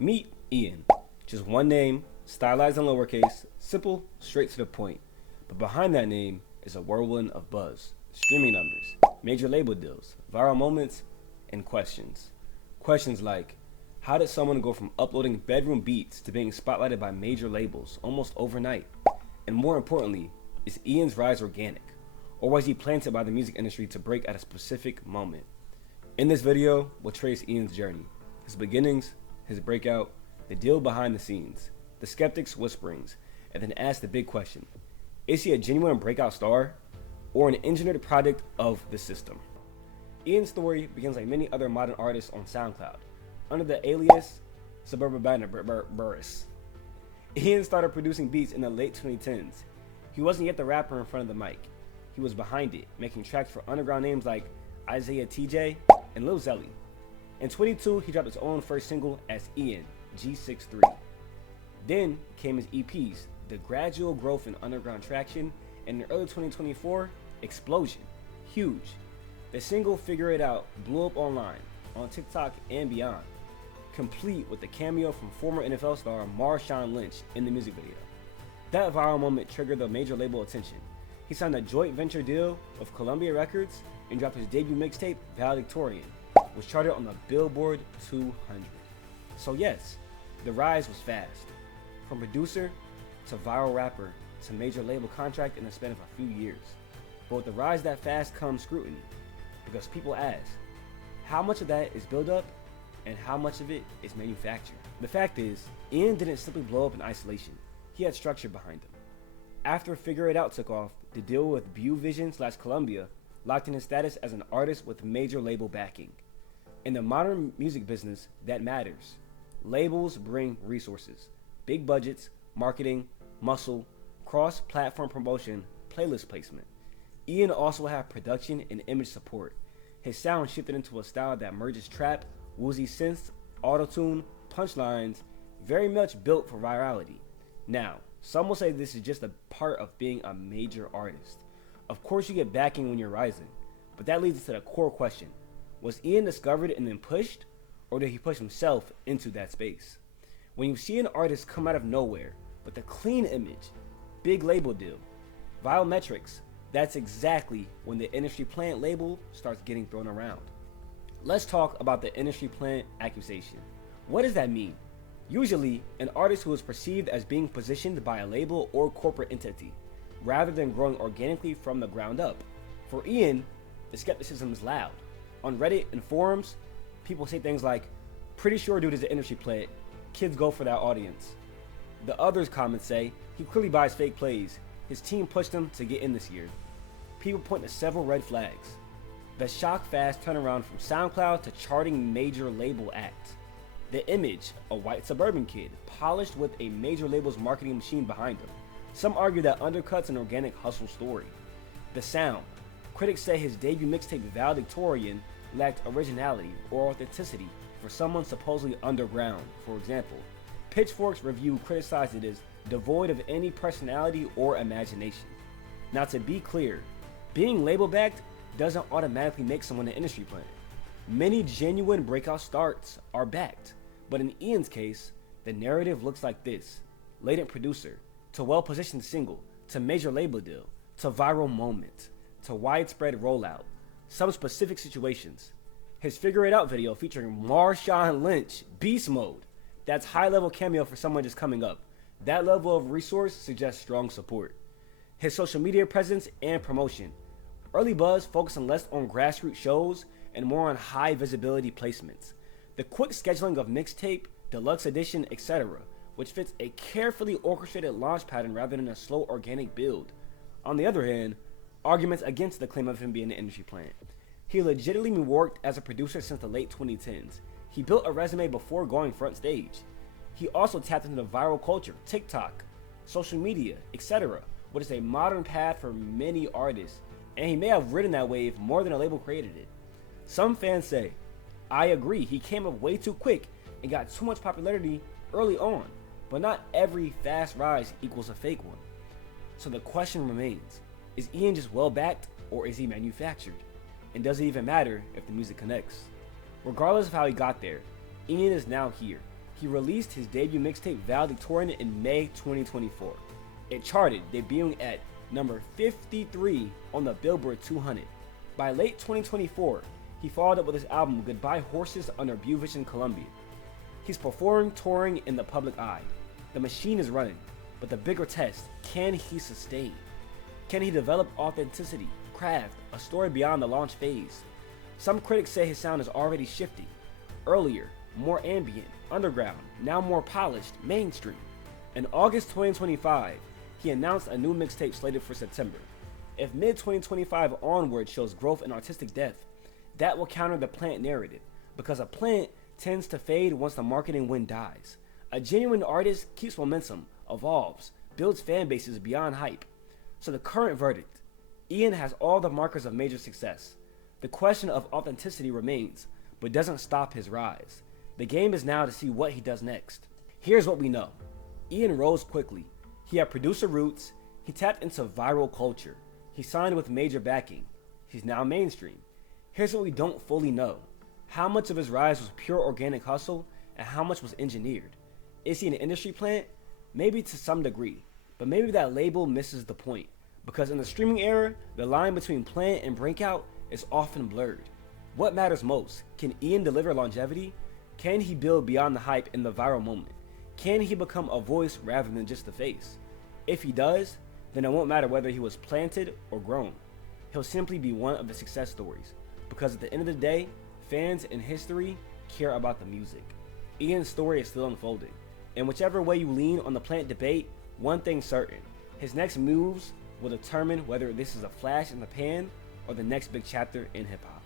Meet Ian. Just one name, stylized in lowercase, simple, straight to the point. But behind that name is a whirlwind of buzz, streaming numbers, major label deals, viral moments, and questions. Questions like, how did someone go from uploading bedroom beats to being spotlighted by major labels almost overnight? And more importantly, is Ian's rise organic? Or was he planted by the music industry to break at a specific moment? In this video, we'll trace Ian's journey, his beginnings, his breakout, the deal behind the scenes, the skeptics' whisperings, and then ask the big question: is he a genuine breakout star or an engineered product of the system? Ian's story begins like many other modern artists on SoundCloud, under the alias Suburban Burris. Ian started producing beats in the late 2010s. He wasn't yet the rapper in front of the mic. He was behind it, making tracks for underground names like Isaiah TJ and Lil Zelly. In 22, he dropped his own first single as Ian, G63. Then came his EPs, the gradual growth in underground traction, and in early 2024, explosion, huge. The single Figure It Out blew up online, on TikTok and beyond, complete with the cameo from former NFL star Marshawn Lynch in the music video. That viral moment triggered the major label attention. He signed a joint venture deal with Columbia Records and dropped his debut mixtape, Valedictorian, which charted on the Billboard 200. So yes, the rise was fast. From producer to viral rapper to major label contract in the span of a few years. But with the rise that fast comes scrutiny, because people ask, how much of that is build up and how much of it is manufactured? The fact is, Ian didn't simply blow up in isolation. He had structure behind him. After Figure It Out took off, the deal with Vision/Columbia locked in his status as an artist with major label backing. In the modern music business, that matters. Labels bring resources, big budgets, marketing, muscle, cross-platform promotion, playlist placement. Ian also had production and image support. His sound shifted into a style that merges trap, woozy synths, auto-tune, punchlines, very much built for virality. Now, some will say this is just a part of being a major artist. Of course you get backing when you're rising, but that leads us to the core question. Was Ian discovered and then pushed, or did he push himself into that space? When you see an artist come out of nowhere with a clean image, big label deal, viral metrics, that's exactly when the industry plant label starts getting thrown around. Let's talk about the industry plant accusation. What does that mean? Usually, an artist who is perceived as being positioned by a label or corporate entity, rather than growing organically from the ground up. For Ian, the skepticism is loud. On Reddit and forums, people say things like, pretty sure dude is an industry plant, kids go for that audience. The others comments say, he clearly buys fake plays, his team pushed him to get in this year. People point to several red flags. The shock fast turnaround from SoundCloud to charting major label act. The image, a white suburban kid, polished with a major label's marketing machine behind him. Some argue that undercuts an organic hustle story. The sound. Critics say his debut mixtape Valedictorian lacked originality or authenticity for someone supposedly underground. For example, Pitchfork's review criticized it as devoid of any personality or imagination. Now to be clear, being label-backed doesn't automatically make someone an industry plant. Many genuine breakout starts are backed, but in Ian's case, the narrative looks like this: latent producer, to well-positioned single, to major label deal, to viral moment, to widespread rollout, some specific situations. His Figure It Out video featuring Marshawn Lynch, beast mode. That's high-level cameo for someone just coming up. That level of resource suggests strong support. His social media presence and promotion. Early buzz focusing less on grassroots shows and more on high visibility placements. The quick scheduling of mixtape, deluxe edition, etc., which fits a carefully orchestrated launch pattern rather than a slow organic build. On the other hand, arguments against the claim of him being an industry plant. He legitimately worked as a producer since the late 2010s. He built a resume before going front stage. He also tapped into the viral culture, TikTok, social media, etc., which is a modern path for many artists, and he may have ridden that wave more than a label created it. Some fans say, I agree, he came up way too quick and got too much popularity early on, but not every fast rise equals a fake one. So the question remains, is Ian just well backed or is he manufactured? And does it even matter if the music connects? Regardless of how he got there, Ian is now here. he released his debut mixtape Valedictorian in May 2024. It charted, debuting at number 53 on the Billboard 200. By late 2024, he followed up with his album Goodbye Horses under Buvision Columbia. He's performing, touring in the public eye. The machine is running, but the bigger test, can he sustain? Can he develop authenticity, craft, a story beyond the launch phase? Some critics say his sound is already shifting. Earlier, more ambient, underground, now more polished, mainstream. In August 2025, he announced a new mixtape slated for September. If mid-2025 onward shows growth in artistic depth, that will counter the plant narrative, because a plant tends to fade once the marketing wind dies. A genuine artist keeps momentum, evolves, builds fan bases beyond hype. So the current verdict, Ian has all the markers of major success. The question of authenticity remains, but doesn't stop his rise. The game is now to see what he does next. Here's what we know. Ian rose quickly. He had producer roots. He tapped into viral culture. He signed with major backing. He's now mainstream. Here's what we don't fully know. How much of his rise was pure organic hustle and how much was engineered? Is he an industry plant? Maybe to some degree, but maybe that label misses the point, because in the streaming era, the line between plant and breakout is often blurred. What matters most? Can Ian deliver longevity? Can he build beyond the hype in the viral moment? Can he become a voice rather than just a face? If he does, then it won't matter whether he was planted or grown. He'll simply be one of the success stories, because at the end of the day, fans and history care about the music. Ian's story is still unfolding, and whichever way you lean on the plant debate, one thing's certain: his next moves will determine whether this is a flash in the pan or the next big chapter in hip hop.